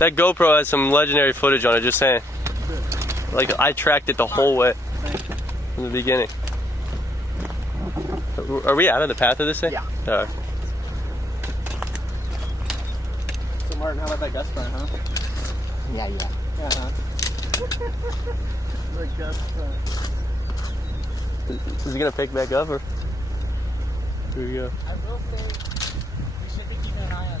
That GoPro has some legendary footage on it, just saying. Like, I tracked it the whole way from the beginning. Are we out of the path of this thing? Yeah. Alright. So Martin, how about that gust front, huh? Yeah. Yeah, huh? The gust front. Is he gonna pick back up, or? Here we go. I will say, we should be keeping an eye on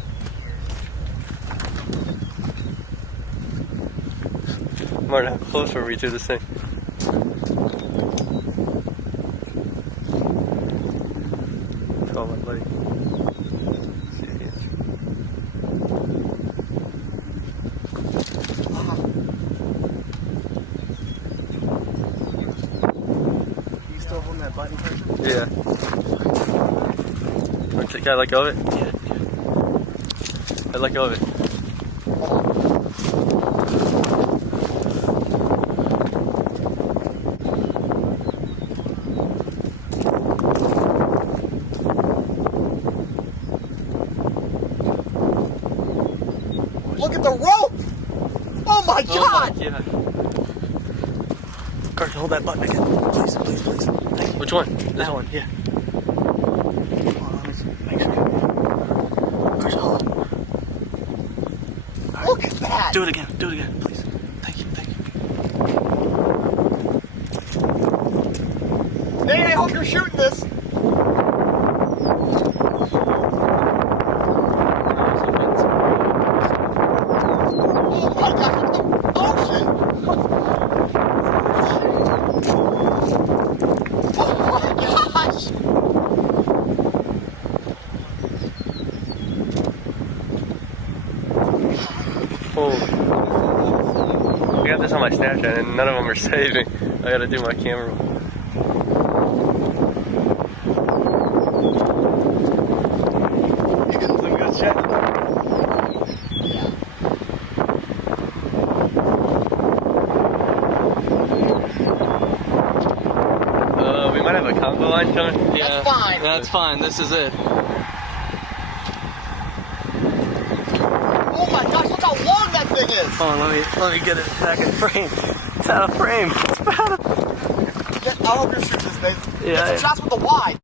Martin, how close are we to this thing? Call my buddy. See if he answers. You still holding that button pressure? Yeah. Can I let go of it? Yeah. I let go of it. Look at the rope! Oh my god! Yeah. Carson, hold that button again. Please. Thank you. Which one? That one, yeah. Hold on, let's make sure. Carson, hold on. Right. Look at that! Do it again, please. Thank you. Nate, I hope you're shooting this! Oh my gosh, look at the ocean! Oh my gosh! Oh. I got this on my Snapchat and none of them are saving. I gotta do my camera roll. You getting some good shit? We might have a combo line coming. That's fine. That's fine. This is it. Oh my gosh, look how long that thing is! Hold on, let me get it back in frame. It's out of frame. It's out of. I hope you're shooting this, Nate. Yeah, Get some shots with the wide.